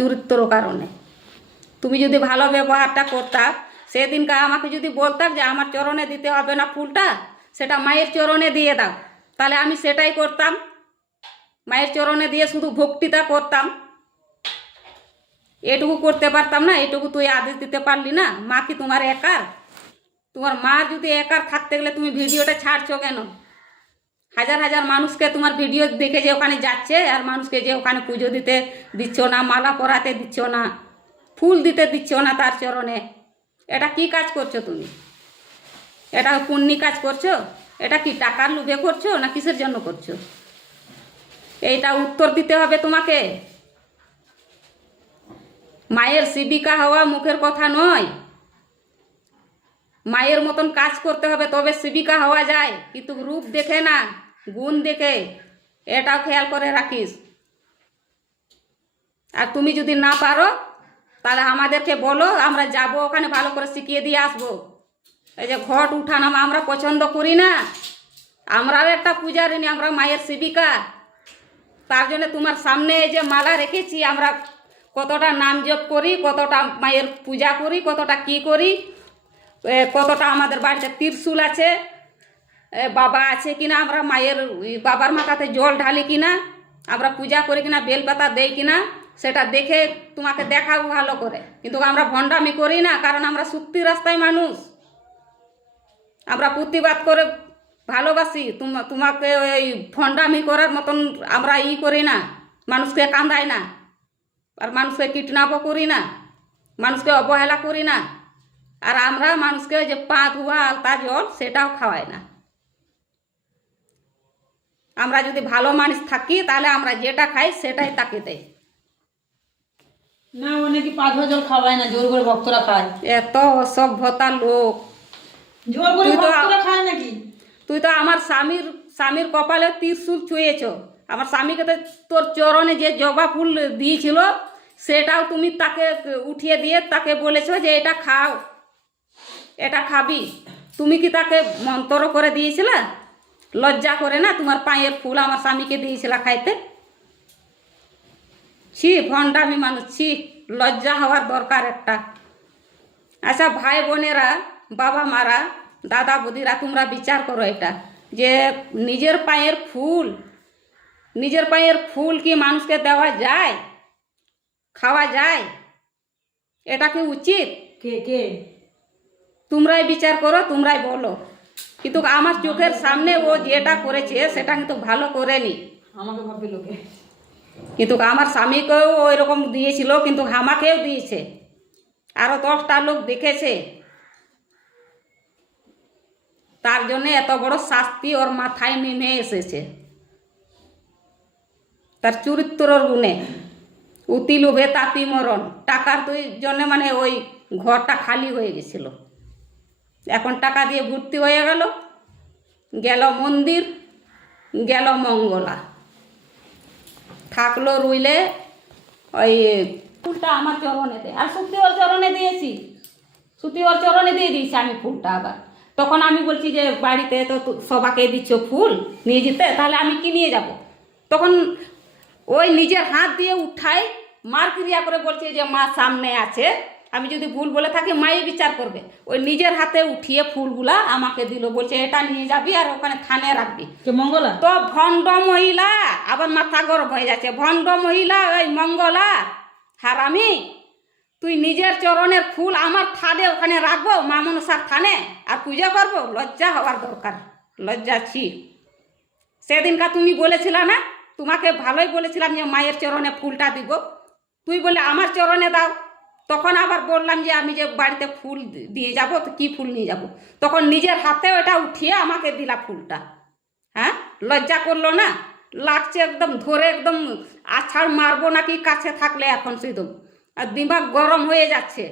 চরিত্র কারণে। তুমি যদি ভালো ব্যবহারটা করতাম সেদিনকে আমাকে যদি বলতাম যে আমার চরণে দিতে হবে না ফুলটা, সেটা মায়ের চরণে দিয়ে দাও। তাহলে আমি সেটাই করতাম। মায়ের চরণে দিয়ে শুধু ভক্তিটা করতাম। এটুকু করতে পারতাম না, এটুকু তুই আদেশ দিতে পারলি না। মা কি তোমার একার? তোমার মা যদি একার থাকতে গেলে তুমি ভিডিওটা ছাড়ছো কেন? হাজার হাজার মানুষকে তোমার ভিডিও দেখে যে ওখানে যাচ্ছে, আর মানুষকে যে ওখানে পুজো দিতে দিচ্ছ না, মালা পরাতে দিচ্ছ না, ফুল দিতে দিচ্ছ না তার চরণে। এটা কি কাজ করছ তুমি? এটা পুণ্যি কাজ করছ? এটা কি টাকার লোভে করছ না কিসের জন্য করছ? এইটা উত্তর দিতে হবে তোমাকে। মায়ের শিবিকা হওয়া মুখের কথা নয়। মায়ের মতন কাজ করতে হবে, তবে শিবিকা হওয়া যায়, কিন্তু রূপ দেখে না। গুণ দেখে এটাও খেয়াল করে রাখিস। আর তুমি যদি না পারো, তাহলে আমাদেরকে বলো, আমরা যাব ওখানে ভালো করে শিখিয়ে দিয়ে আসব। এই যে ঘট উঠানামা আমরা পছন্দ করি না। আমরাও একটা পূজারিনী আমরা মায়ের শিবিকা তার জন্য তোমার সামনে এই যে মালা রেখেছি, আমরা কতটা নাম জপ করি, কতটা মায়ের পূজা করি, কতটা কি করি কতটা আমাদের বাড়িতে ত্রিশূল আছে। বাবা আছে কিনা, আমরা মায়ের বাবার মাথাতে জল ঢালি কিনা, আমরা পূজা করি কিনা, বেলপাতা দেই কিনা, সেটা দেখে তোমাকে দেখাবো ভালো করে। কিন্তু আমরা ভণ্ডামি করি না, কারণ আমরা সুক্তি রাস্তায় মানুষ। আমরা প্রতিবাদ করে ভালোবাসি, তোমা- তোমাকে ওই ভণ্ডামি করার মতন আমরা ই করি না, মানুষকে কান্দাই না, আর মানুষকে কিডন্যাপও করি না, মানুষকে অবহেলা করি না, আর আমরা মানুষকে যে পা, ধোয়া, আলতা, জল, সেটাও খাওয়াই না। আমরা যদি ভালো মানুষ থাকি তাহলে আমরা যেটা খাই সেটাই তাকে দেয় না অনেকে পাঁচ জল খাওয়ায় না জোর করে ভক্তরা খায়। এত অসভ্যতা লোক। জোর করে ভক্তরা খায় নাকি? তুই তো আমার স্বামীর স্বামীর কপালে ত্রিশূল ছুঁয়েছ। আমার স্বামীকে তো তোর চরণে যে জবা ফুল দিয়েছিল সেটাও তুমি তাকে উঠিয়ে দিয়ে তাকে বলেছ যে এটা খাও এটা খাবি। তুমি কি তাকে মন্তর করে দিয়েছিলে? লজ্জা করে না? তোমার পায়ের ফুল আমার স্বামীকে দিয়েছিল খাইতে? ছি ভণ্ডামি মানুষ ছি লজ্জা হওয়ার দরকার একটা। আচ্ছা ভাই বোনেরা বাবা মারা দাদা বৌদিরা তোমরা বিচার করো এটা যে নিজের পায়ের ফুল নিজের পায়ের ফুল কি মানুষকে দেওয়া যায়? খাওয়া যায়? এটা কি উচিত? কে কে? তোমরাই বিচার করো তোমরাই বলো। কিন্তু আমার চোখের সামনে ও যেটা করেছে সেটা কিন্তু ভালো করেনি। আমাকে ভাববে লোকে। কিন্তু আমার স্বামীকেও ওই রকম দিয়েছিল কিন্তু আমাকেও দিয়েছে। আরও দশটা লোক দেখেছে। তার জন্য এত বড় শাস্তি ওর মাথায় নেমে এসেছে। তার চরিত্রর গুণে। উতি লোভে তাঁতি মরণ। টাকার জন্য মানে ওই ঘরটা খালি হয়ে গেছিল। এখন টাকা দিয়ে ভর্তি হয়ে গেল। গেল মন্দির, গেল মঙ্গলা। থাকল রুইলে ওই ফুলটা আমার চরণে দে। আর সুতি ওর চরণে দিয়েছি। সুতি ওর চরণে দিয়ে দিয়েছি আমি ফুলটা আবার। তখন আমি বলছি যে, বাড়িতে তো তু- সবাকে দিচ্ছ ফুল নিয়ে যেতে, তাহলে আমি কি নিয়ে যাব? তখন ওই নিজের হাত দিয়ে উঠাই মার ক্রিয়া করে বলছে যে, মা সামনে আছে। আমি যদি ভুল বলে থাকি মাই বিচার করবে। ওই নিজের হাতে উঠিয়ে ফুলগুলা আমাকে দিল বলছে এটা নিয়ে যাবি আর ওখানে থানে রাখবি। মঙ্গলা? তো ভণ্ড মহিলা আবার মাথা গরম হয়ে যাচ্ছে। ভণ্ড মহিলা ওই মঙ্গলা হারামি তুই নিজের চরণের ফুল আমার থানে ওখানে রাখব মা মনসার থানে আর পূজা করব? লজ্জা হওয়ার দরকার লজ্জা ছি। সেদিনকা তুমি বলেছিলা না? তোমাকে ভালোই বলেছিলাম যে মায়ের চরণে ফুলটা দিব। তুই বলে আমার চরণে দাও। তখন আবার বললাম যে আমি যে বাড়িতে ফুল দিয়ে যাব, তো কী ফুল নিয়ে যাব? তখন নিজের হাতে ওটা উঠিয়ে আমাকে দিলা ফুলটা। হ্যাঁ? লজ্জা করল না? লাগছে একদম, ধরে একদম আছাড় মারবো নাকি কাছে থাকলে এখন শুধু। আর দিমাগ গরম হয়ে যাচ্ছে।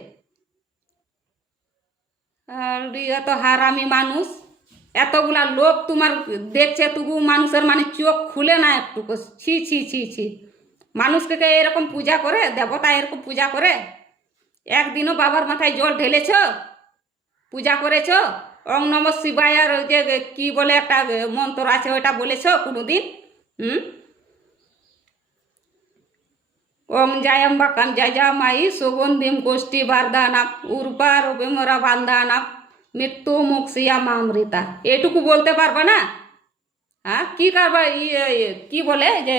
আর এত হারামি মানুষ। এতগুলা লোক তোমার দেখছে, তবু মানুষের মানে চোখ খুলে না একটু। ছি ছি ছি ছি। মানুষকে এরকম পূজা করে? দেবতা এরকম পূজা করে? একদিনও বাবার মাথায় জল ঢেলেছ? পূজা করেছ? ওং নম শিবায়ার যে কি বলে একটা মন্ত্র আছে, ওইটা বলেছ কোনোদিন? হুম? ওং জয়ম বাকাম যজা মাই সুগন্ধিম গোষ্ঠী বারদানাম উর্বার বিমরা বান্ধানাম, মৃত্যু মুক্সিয়া মামৃতা এটুকু বলতে পারবে না? হ্যাঁ? কী করবা কি বলে যে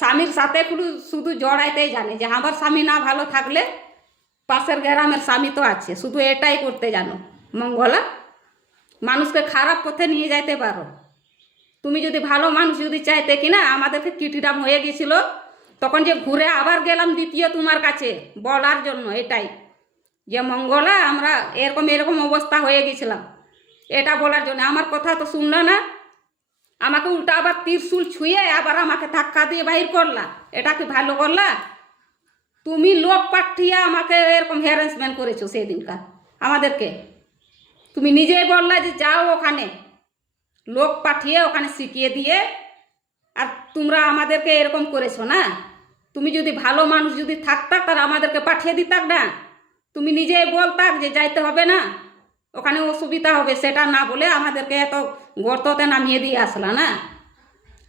স্বামীর সাথে শুধু শুধু জড়াইতেই জানে যে আমার স্বামী না ভালো থাকলে পাশের গ্রামের স্বামী তো আছে, শুধু এটাই করতে জানো। মঙ্গলা, মানুষকে খারাপ পথে নিয়ে যাইতে পারো। তুমি যদি ভালো মানুষ যদি চাইতে কি না আমাদেরকে কিটিরাম হয়ে গেছিল, তখন যে ঘুরে আবার গেলাম দ্বিতীয় তোমার কাছে বলার জন্য এটাই। যে মঙ্গলা, আমরা এরকম এরকম অবস্থা হয়ে গেছিলাম। এটা বলার জন্য। আমার কথা তো শুনলো না। আমাকে উল্টা আবার ত্রিশুল ছুঁয়ে আবার আমাকে ধাক্কা দিয়ে বাহির করলা। এটা কি ভালো করলা? তুমি লোক পাঠিয়ে আমাকে এরকম হ্যারাসমেন্ট করেছ সেদিনকার। আমাদেরকে। তুমি নিজেই বললা যে যাও ওখানে। লোক পাঠিয়ে ওখানে শিখিয়ে দিয়ে। আর তোমরা আমাদেরকে এরকম করেছ না? তুমি যদি ভালো মানুষ যদি থাকতাক তাহলে আমাদেরকে পাঠিয়ে দিতাক না? তুমি নিজেই বলতাক যে যাইতে হবে না? ওখানে অসুবিধা হবে, সেটা না বলে আমাদেরকে এত গর্ততে নামিয়ে দিয়ে আসলা না?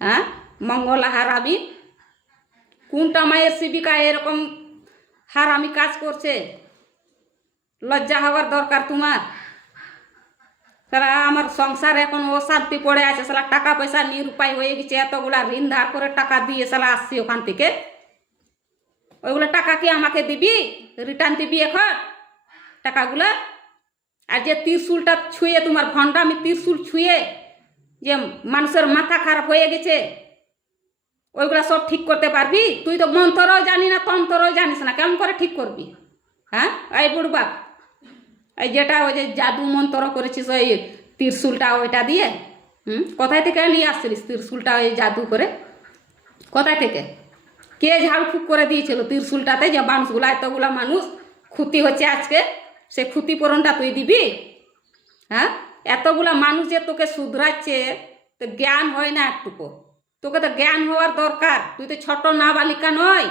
হ্যাঁ? মঙ্গলা হারাবি কোনটা মায়ের শিবিকা এরকম হারামি কাজ করছে? লজ্জা হওয়ার দরকার তোমার? সারা আমার সংসার এখন অশান্তি পড়ে আছে সালা টাকা পয়সা নিরুপায় হয়ে গেছে, এতগুলা ঋণ ধার করে টাকা দিয়ে সালা আসছি ওখান থেকে। ওইগুলো টাকা কি আমাকে দিবি? রিটার্ন দিবি এখন? টাকাগুলো? আর যে ত্রিশুলটা ছুঁয়ে তোমার ভণ্ডা, আমি ত্রিশুল ছুঁয়ে যে মানুষের মাথা খারাপ হয়ে গেছে, ওইগুলা সব ঠিক করতে পারবি? তুই তো মন্ত্রও জানি না, তন্ত্রও জানিস না, কেমন করে ঠিক করবি? হ্যাঁ? এই বুড়বাক এই যেটা ওই যে জাদু মন্ত্র করেছিস ওই ত্রিশুলটা ওইটা দিয়ে, হুম? কোথায় থেকে নিয়ে আসছিলিস ত্রিশুলটা ওই জাদু করে? কোথায় থেকে? কে ঝাড়ফুঁক করে দিয়েছিল ত্রিশুলটাতে যে মানুষগুলা, এতগুলা মানুষ ক্ষতি হচ্ছে আজকে? সে ক্ষতিপূরণটা তুই দিবি? হ্যাঁ? এতগুলা মানুষ যে তোকে শুধরাচ্ছে, তো জ্ঞান হয় না একটুকু। তোকে তো জ্ঞান হওয়ার দরকার। তুই তো ছোট নাবালিকা নয়।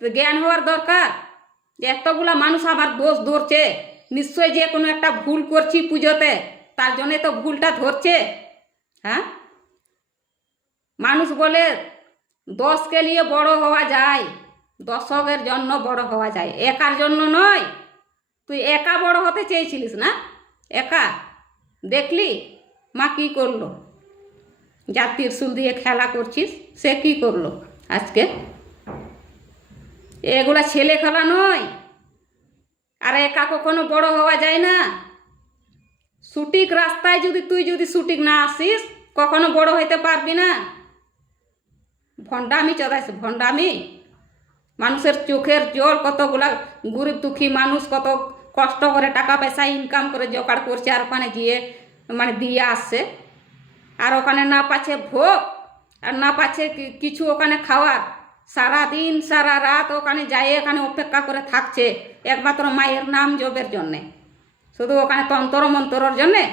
তো জ্ঞান হওয়ার দরকার। যে এতগুলা মানুষ আমার দোষ ধরছে। নিশ্চয় যে কোনো একটা ভুল করছি পুজোতে। তার জন্যে তো ভুলটা ধরছে। হ্যাঁ? মানুষ বলে, দশকে নিয়ে বড় হওয়া যায়, দশকের জন্য বড় হওয়া যায়। একার জন্য নয়। তুই একা বড় হতে চেয়েছিলিস না? একা? দেখলি? মা কি করল? যা ত্রিশুল দিয়ে খেলা করছিস, সে কি করল আজকে? এগুলা ছেলে খেলা নয়। আর একা কখনো বড় হওয়া যায় না। সঠিক রাস্তায় যদি তুই যদি সঠিক না আসিস, কখনো বড় হইতে পারবি না। ভণ্ডামি চদাইস ভণ্ডামি। মানুষের চোখের জল কতগুলা, গরিব দুঃখী মানুষ কত কষ্ট করে টাকা পয়সা ইনকাম করে জোগাড় করছে আর ওখানে গিয়ে মানে দিয়ে আসছে। আর ওখানে না পাচ্ছে ভোগ, আর না পাচ্ছে কিছু ওখানে খাওয়ার। সারা দিন সারা রাত ওখানে যায় এখানে অপেক্ষা করে থাকছে, একমাত্র মায়ের নাম জপের জন্যে। শুধু ওখানে তন্তর মন্তরের জন্যে?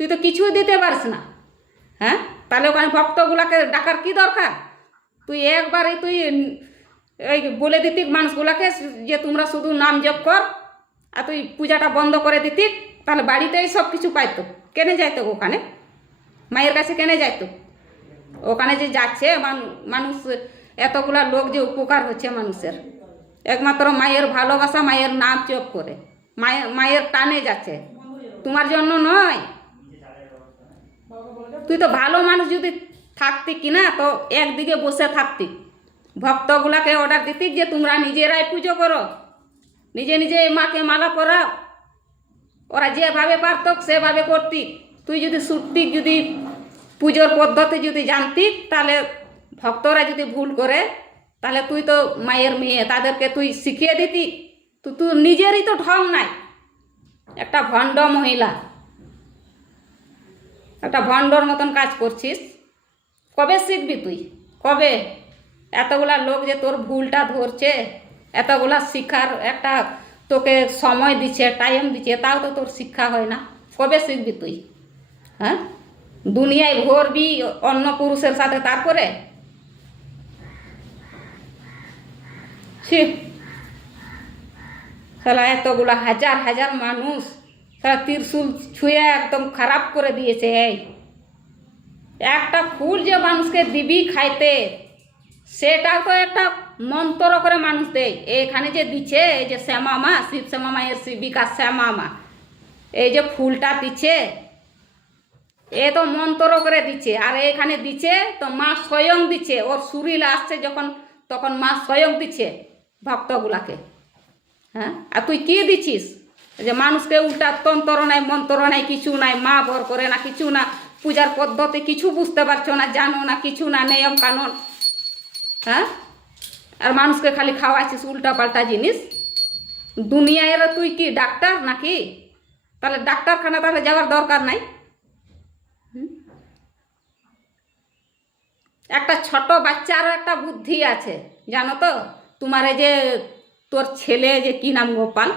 তুই তো কিছুই দিতে পারিস না। হ্যাঁ? তাহলে ওখানে ভক্তগুলাকে ডাকার কি দরকার? তুই একবারে তুই, এই বলে দিতি মানুষগুলাকে যে তোমরা শুধু নাম জপ কর আর তুই পূজাটা বন্ধ করে দিতি, তাহলে বাড়িতেই সব কিছু পাইতো। কেনে যাইতো ওখানে? মায়ের কাছে কেনে যাইতো? ওখানে যে যাচ্ছে মানুষ, এতগুলা লোক যে উপকার হচ্ছে মানুষের। একমাত্র মায়ের ভালোবাসা, মায়ের নাম চোখ করে। মায়ের মায়ের টানে যাচ্ছে। তোমার জন্য নয়। তুই তো ভালো মানুষ যদি থাকতি কি না তো একদিকে বসে থাকতি। ভক্তগুলাকে অর্ডার দিতি যে তোমরা নিজেরাই পুজো করো। নিজে নিজে মাকে মালা পরাও। ওরা যেভাবে পারত সেভাবে করতি তুই যদি সত্যি যদি পুজোর পদ্ধতি যদি জানতি তাহলে ভক্তরা যদি ভুল করে, তাহলে তুই তো মায়ের মেয়ে, তাদেরকে তুই শিখিয়ে দিতি। তো তুই নিজেরই তো ঢং নাই। একটা ভণ্ড মহিলা। একটা ভণ্ডর মতন কাজ করছিস। কবে শিখবি তুই? কবে? এতগুলা লোক যে তোর ভুলটা ধরছে। এতগুলা শিক্ষার একটা তোকে সময় দিচ্ছে টাইম দিচ্ছে, তাও তো তোর শিক্ষা হয় না। কবে শিখবি তুই? হ্যাঁ? দুনিয়ায় ভরবি অন্য পুরুষের সাথে তারপরে? সালা এতগুলা হাজার হাজার মানুষ সারা ত্রিশুল ছুঁয়ে একদম খারাপ করে দিয়েছে, এই। একটা ফুল যে মানুষকে দিবি খাইতে সেটাও তো একটা মন্তর করে মানুষ দেয়। এখানে যে দিচ্ছে, এই যে শ্যামা মা শিব শ্যামা মায়ের শিবিকা শ্যামা মা এই যে ফুলটা দিচ্ছে, এ তো মন্তর করে দিচ্ছে। আর এখানে দিচ্ছে, তো মা স্বয়ং দিচ্ছে। ওর সুরিল আসছে যখন, তখন মা স্বয়ং দিচ্ছে ভক্তগুলাকে। হ্যাঁ? আর তুই কি দিচ্ছিস যে মানুষকে উল্টা তন্তর নাই, মন্ত্র নাই, কিছু নাই, মা বর করে না, কিছু না, পূজার পদ্ধতি কিছু বুঝতে পারছ না, জানো না, কিছু না, নিয়ম কানুন। হ্যাঁ? আর মানুষকে খালি খাওয়াইছিস উল্টা পাল্টা জিনিস? দুনিয়ায় তুই কি, ডাক্তার নাকি? তাহলে ডাক্তারখানা তাহলে যাওয়ার দরকার নাই? একটা ছোট বাচ্চারও একটা বুদ্ধি আছে, জানো তো? তোমার এই যে তোর ছেলে যে কি নাম গোপাল?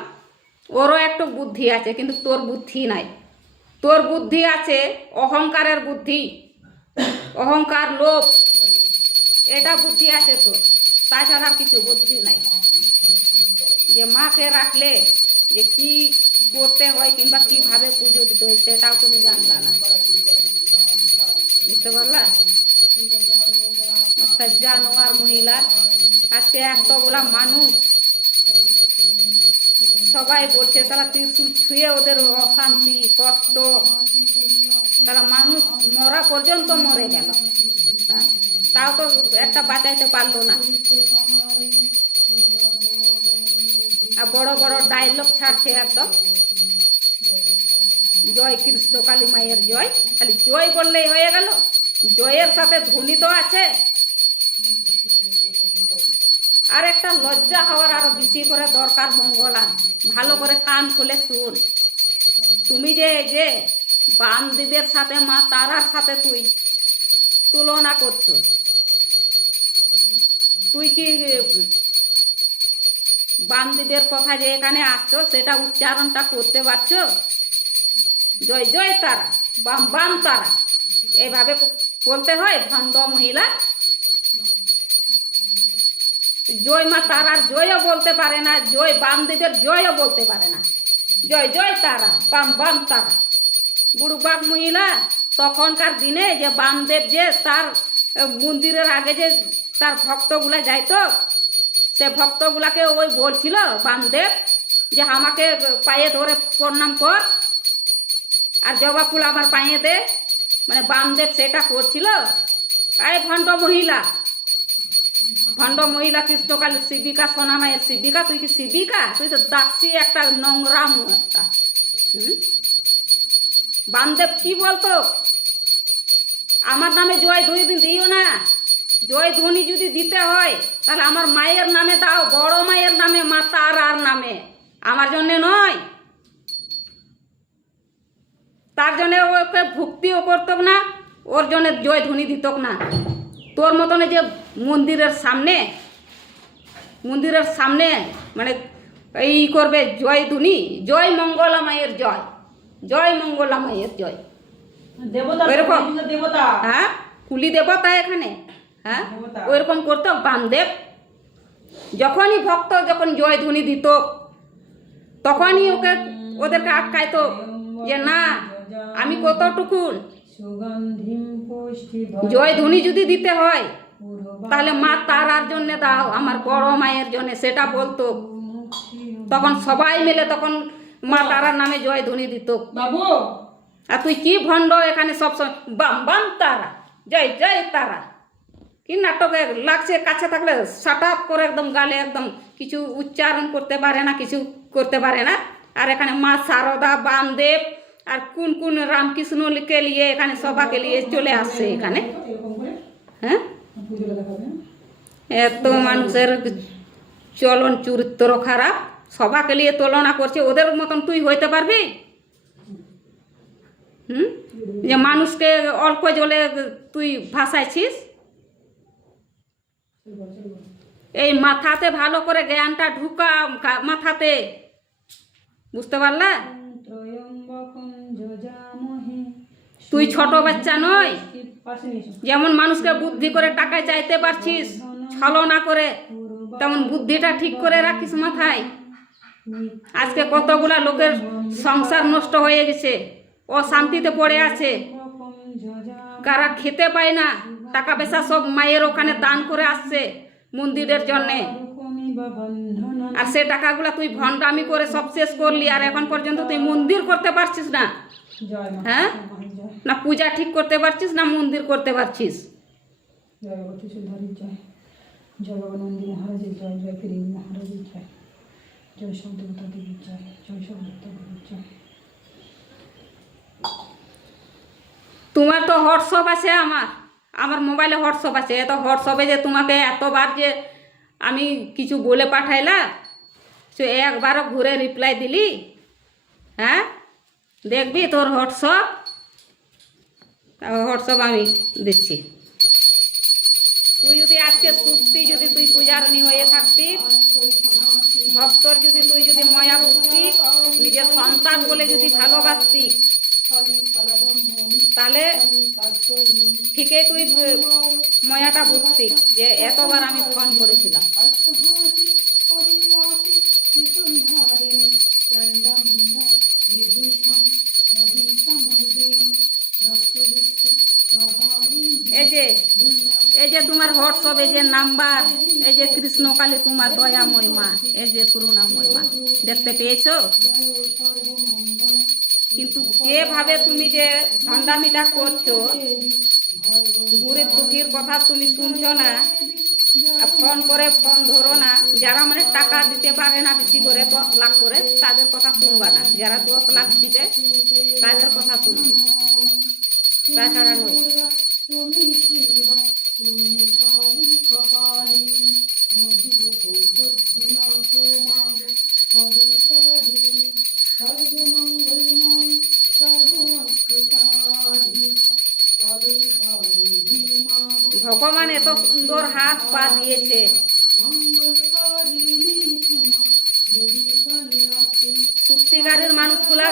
ওরও একটু বুদ্ধি আছে, কিন্তু তোর বুদ্ধি নাই। তোর বুদ্ধি আছে অহংকারের বুদ্ধি। অহংকার লোভ। এটা বুদ্ধি আছে তোর তাছাড়া কিছু বুদ্ধি নাই। যে মাকে রাখলে যে কি করতে হয় কিংবা কীভাবে পুজো দিতে হয় সেটাও তুমি জানলা না। বুঝতে পারলা? একটা জানোয়ার মহিলা, আজকে এতগুলা মানুষ সবাই বলছে, তারা ত্রিশুল ছুঁয়ে ওদের অশান্তি, কষ্ট, তারা মানুষ মরা পর্যন্ত মরে গেল। তাও তো একটা বাঁচাইতে পারল না। আর বড় বড় ডায়লগ ছাড়ছে একদম। জয় কৃষ্ণ কালী মায়ের জয়। খালি জয় বললেই হয়ে গেল। জয়ের সাথে ধ্বনি তো আছে। আর একটা লজ্জা হওয়ার আরও বেশি করে দরকার মঙ্গলা ভালো করে কান খুলে শুন। তুমি যে যে বামদেবের সাথে মা তারার সাথে তুই তুলনা করছ। তুই কি বামদেবের কথা যে এখানে আসছো, সেটা উচ্চারণটা করতে পারছ? জয় জয় তারা, বাম বাম তারা। এভাবে বলতে হয়, ভণ্ড মহিলা? জয় মা তারার জয়ও বলতে পারে না, জয় বামদেবের জয়ও বলতে পারে না। জয় জয় তারা, বাম বাম তারা। বুড়ুবাগ মহিলা, তখনকার দিনে যে বামদেব যে তার মন্দিরের আগে যে তার ভক্তগুলা যাইতো সে ভক্তগুলাকে ওই বলছিল বামদেব যে আমাকে পায়ে ধরে প্রণাম কর, আর জবা ফুল আমার পায়ে দে। মানে বামদেব সেটা করছিল। আরে ভণ্ড মহিলা ভণ্ড মহিলা কৃষ্ণকালী শিবিকা সোনামায়ের শিবিকা, তুই কি শিবিকা? তুই তো দাসী একটা নোংরা মুখ একটা? বামদেব কি বলতো? আমার নামে জয় দুই দিন দিও না। জয় ধ্বনি যদি দিতে হয় তাহলে আমার মায়ের নামে দাও বড় মায়ের নামে মা তার আর নামে। আমার জন্যে নয়। তার জন্য ওকে ভক্তিও করতো না ওর জন্য জয় ধ্বনি দিত না। তোর মতন যে মন্দিরের সামনে মন্দিরের সামনে মানে এই করবে জয় ধ্বনি জয় মঙ্গলা মায়ের জয় জয় মঙ্গলা মায়ের জয়। দেবতা দেবতা। হ্যাঁ? কুলি দেবতা এখানে? হ্যাঁ। ওইরকম করতো বামদেব যখনই ভক্ত যখন জয় ধ্বনি দিত তখনই ওকে ওদেরকে আটকাইতো যে না আমি কতটুকু জয় ধ্বনি যদি দিতে হয় তাহলে মা তারার জন্য দাও আমার বড় মায়ের জন্য সেটা বলতো। তখন সবাই মিলে তখন মা তারার নামে জয় ধ্বনি দিত। বাবু! আর তুই কি ভণ্ড এখানে সবসময় বাম বাম তারা জয় জয় তারা। কি নাটকে লাগছে, কাছে থাকলে সাটাপ করে একদম গালে একদম কিছু উচ্চারণ করতে পারে না, কিছু করতে পারে না। আর এখানে মা সারদা, বামদেব আর কোন কোন রামকৃষ্ণকে নিয়ে এখানে সবাকে নিয়ে চলে আসছে এখানে। হ্যাঁ? এত মানুষের চলন চরিত্র খারাপ। সবাকে নিয়ে তুলনা করছে, ওদের মতন তুই হইতে পারবি? হুম? যে মানুষকে অল্প জলে তুই ভাসাইছিস? এই মাথাতে ভালো করে জ্ঞানটা ঢুকা মাথাতে। বুঝতে পারলা? তুই ছোট বাচ্চা নয়। যেমন মানুষকে বুদ্ধি করে টাকা চাইতে পারছিস ছলনা করে, তেমন বুদ্ধিটা ঠিক করে রাখিস মাথায়। আজকে কতগুলা লোকের সংসার নষ্ট হয়ে গেছে, অশান্তিতে পড়ে আছে। কারা খেতে পায় না টাকা পয়সা সব মায়ের ওখানে দান করে আসছে মন্দিরের জন্যে। আর সে টাকাগুলো তুই ভণ্ডামি করে সব শেষ করলি আর এখন পর্যন্ত তুই মন্দির করতে পারছিস না। হ্যাঁ? না পূজা ঠিক করতে পারছিস না মন্দির করতে পারছিস? জয় ভগবতী সুধারীর জয়। জয় বাবা নন্দী মহারাজের জয় জয় ফিরিং মহারাজের জয়। জয় সব দেবতা দেবীর জয় জয় সব দেবতা দেবীর জয়। তোমার তো হোয়াটসঅ্যাপ আছে আমার। আমার মোবাইলে হোয়াটসঅ্যাপ আছে এত হোয়াটসঅ্যাপে যে তোমাকে এতবার যে আমি কিছু বলে পাঠাইলা, সে একবারও ঘুরে রিপ্লাই দিলি হ্যাঁ? দেখবি তোর হোয়াটসঅ্যাপ? হোয়াটসঅ্যাপ আমি দিচ্ছি। তুই যদি আজকে সত্যি যদি তুই পূজারণী হয়ে থাকতি, ভক্তর যদি তুই যদি ময়া বুঝতি, নিজের সন্তান বলে যদি ভালোবাসতি তাহলে ঠিকই তুই ময়াটা বুঝতি যে এতবার আমি ফোন করেছিলাম। এই যে এই যে তোমার হোয়াটসঅ্যাপ, এই যে নাম্বার, এই যে কৃষ্ণকালী তোমার দয়াময় মা, এই যে করুণাময় মা, দেখতে পেয়েছ? কিন্তু কে ভাবে তুমি যে ভণ্ডামিটা করছ গরিব দুঃখীর কথা তুমি শুনছো না ফোন করে ফোন ধরো না, যারা মানে টাকা দিতে পারে না বেশি করে, দশ লাখ করে, তাদের কথা শুনবা না। যারা দশ লাখ দিবে, তাদের কথা শুনবে। তাছাড়া নয়। ভগবান এত সুন্দর হাত পা দিয়েছে। সত্যিকারের মানুষগুলা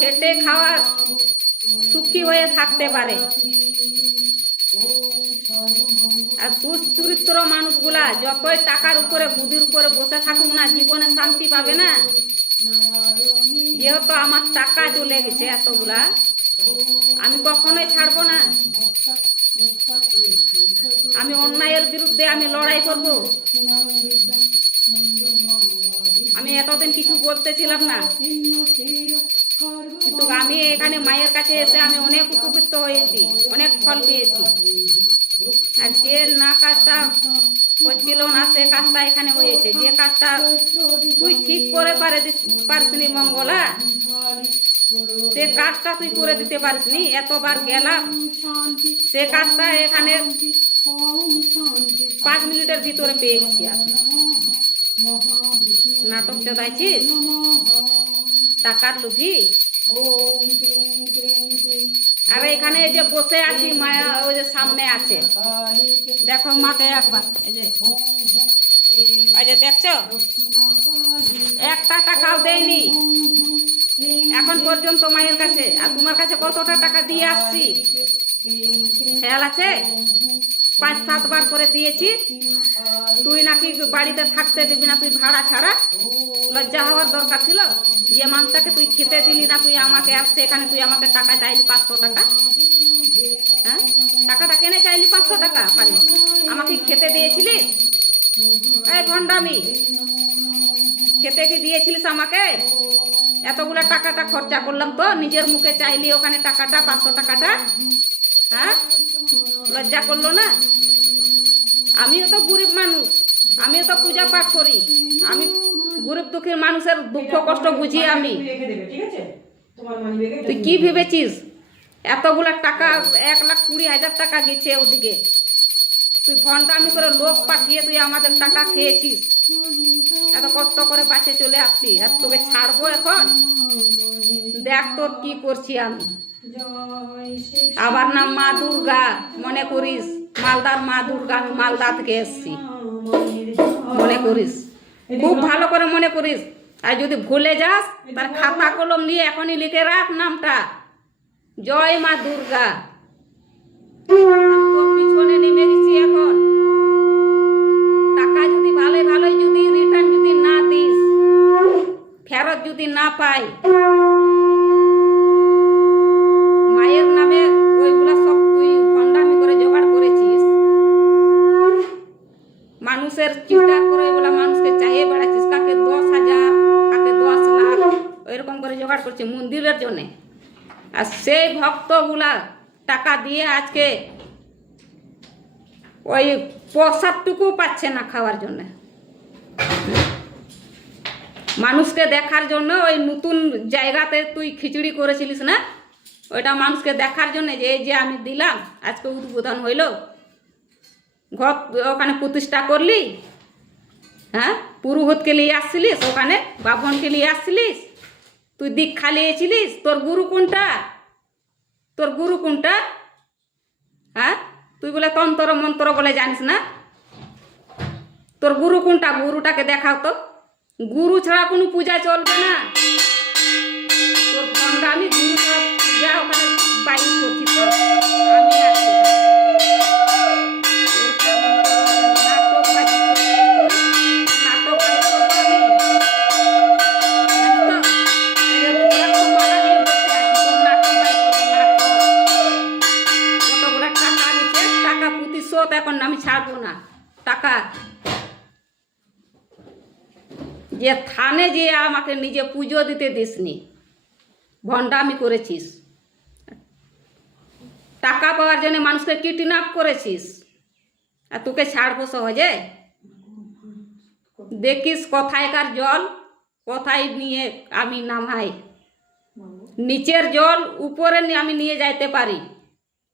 খেটে খাওয়া সুখী হয়ে থাকতে পারে। আর দুশ্চরিত্র মানুষগুলা যতই টাকার উপরে বুদ্ধির উপরে বসে থাকুক না জীবনে শান্তি পাবে না। যেহেতু আমার টাকা চলে গেছে এতগুলা। আমি কখনোই ছাড়বো না। আমি অন্যায়ের বিরুদ্ধে আমি লড়াই করব। আমি এতদিন কিছু বলতেছিলাম না। কিন্তু আমি এখানে মায়ের কাছে এসে আমি অনেক উপকৃত হয়েছি, অনেক ফল পেয়েছি। আর যে না কাজটা হচ্ছিল না, সে কাজটা এখানে হয়েছে। যে কাজটা তুই ঠিক করে পারে পারিসনি মঙ্গলা, সে কাজটা তুই করে দিতে পারিসনি এতবার গেলাম। সে কাজটা এখানে পাঁচ মিনিটের ভিতরে পেয়ে গেছি আমি। নাটক চলাইছিস? টাকার লুভি? আর এখানে এই যে বসে আছি, মায়া ওই যে সামনে আছে। দেখো মাকে একবার, এই যে। ওই যে দেখছ? একটা টাকাও দেয়নি। এখন পর্যন্ত মায়ের কাছে, আর তোমার কাছে কতটা টাকা দিয়ে আসছি? খেয়াল আছে? পাঁচ সাতবার করে দিয়েছি। তুই নাকি বাড়িতে থাকতে দিবি না, তুই ভাড়া ছাড়া। লজ্জা হওয়ার দরকার ছিল। যে মানুষটাকে তুই খেতে দিলি না, তুই আমাকে আসছে এখানে, তুই আমাকে টাকা চাইলি পাঁচশো টাকা। হ্যাঁ? টাকাটা কেনে চাইলি পাঁচশো টাকা? ওখানে আমাকে খেতে দিয়েছিলিস এই ভণ্ডামি, খেতে কি দিয়েছিলিস আমাকে? এতগুলো টাকাটা খরচা করলাম তো, নিজের মুখে চাইলি ওখানে টাকাটা, পাঁচশো টাকাটা। হ্যাঁ? লজ্জা করল না? আমিও তো গরিব মানুষ, আমিও তো পূজা পাঠ করি। আমি গরিব দুঃখীর মানুষের দুঃখ কষ্ট বুঝি আমি। তুই কি ভেবেছিস? এতগুলা টাকা, এক লাখ কুড়ি হাজার টাকা গেছে ওদিকে। তুই ঘন্টামি করে লোক পাঠিয়ে তুই আমাদের টাকা খেয়েছিস। এত কষ্ট করে বাঁচে চলে আসছি আর তোকে ছাড়বো এখন? দেখ তোর কি করছি আমি। আবার নাম মা দুর্গা মনে করিস মালদার মা দুর্গা আমি মালদা থেকে এসছি। মনে করিস। খুব ভালো করে মনে করিস। আর যদি ভুলে যাস তার খাতা কলম নিয়ে এখনই লিখে রাখ নামটা। জয় মা দুর্গা। তোর পিছনে নেমে গেছি এখন। টাকা যদি ভালো ভালোই যদি রিটার্ন যদি না দিস ফেরত যদি না পাই মায়ের নামে ওইগুলা সব তুই ভণ্ডামি করে জোগাড় করেছিস ওগুলা মানুষকে চাইয়ে বেড়াচ্ছিস, কাকে দশ হাজার, কাকে দশ লাখ ওইরকম করে জোগাড় করছে মন্দিরের জন্যে। আর সেই ভক্তগুলা টাকা দিয়ে আজকে ওই প্রসাদটুকু পাচ্ছে না খাওয়ার জন্য। মানুষকে দেখার জন্য ওই নতুন জায়গাতে তুই খিচুড়ি করেছিলিস না? ওইটা মানুষকে দেখার জন্য যে যে আমি দিলাম, আজকে উদ্বোধন হইল। ঘর ওখানে প্রতিষ্ঠা করলি হ্যাঁ? পুরোহিতকে নিয়ে আসছিলিস? ওখানে বাভনকে নিয়ে আসছিলিস? তুই দীক্ষা নিয়েছিলিস তোর গুরু কোনটা? তোর গুরু কোনটা? হ্যাঁ? তুই বলে তন্ত্র মন্ত্র বলে জানিস না? তোর গুরু কোনটা? গুরুটাকে দেখাও তো। গুরু ছাড়া কোনো পূজা চলবে না। তোর আমি গুরু ছাড়া পূজা ওখানে বাইর করছি টাকা যে থানে যে আমাকে নিজে পুজো দিতে দিসনি, ভণ্ডামি করেছিস। টাকা পাওয়ার জন্য মানুষকে কিডন্যাপ করেছিস। আর তোকে ছাড়বো সহজে? দেখিস কোথায়কার জল, কোথায় নিয়ে আমি নামাই। নিচের জল উপরে আমি নিয়ে যাইতে পারি।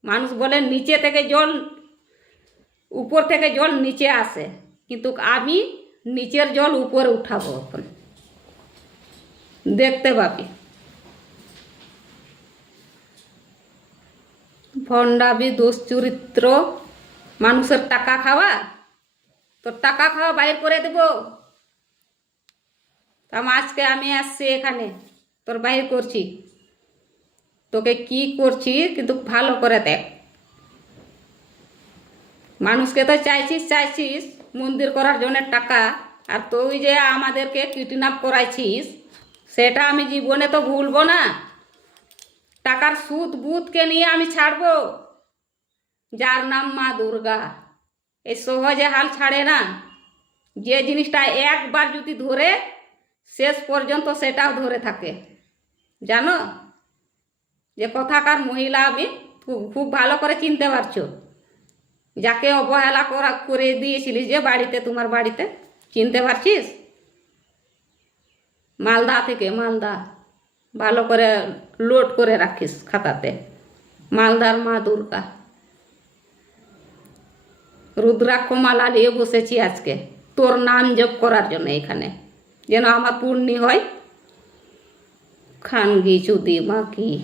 মানুষ বলে, নিচে থেকে জল উপর থেকে জল নিচে আসে। কিন্তু আমি নিচের জল উপরে উঠাবো এখন। দেখতে পাবি। ভণ্ডাবি, দুশ্চরিত্র, মানুষের টাকা খাওয়া? তোর টাকা খাওয়া বাইর করে দেব। আজকে আমি আসছি এখানে, তোর বাইর করছি। তোকে কি করছি, কিন্তু ভালো করে দেখ। মানুষকে তো চাইছিস চাইছিস। মন্দির করার জন্য টাকা। আর তুই যে আমাদেরকে কিডন্যাপ করাইছিস, সেটা আমি জীবনে তো ভুলবো না। টাকার সুদ বুধকে নিয়ে আমি ছাড়বো। যার নাম মা দুর্গা। এই সহজে হাল ছাড়ে না। যে জিনিসটা একবার যদি ধরে, শেষ পর্যন্ত সেটাও ধরে থাকে। জানো? যে কথাকার মহিলা আমি খুব ভালো করে চিনতে পারছ। যাকে অবহেলা করা, করে দিয়েছিলিস যে বাড়িতে, তোমার বাড়িতে? চিনতে পারছিস? মালদা থেকে, মালদা। ভালো করে লোড করে রাখিস খাতাতে। মালদার মা দুর্গা। রুদ্রাক্ষ মালা নিয়ে বসেছি আজকে। তোর নাম জপ করার জন্য এখানে। যেন আমার পূর্ণি হয়। খানগি চুদি মাকি।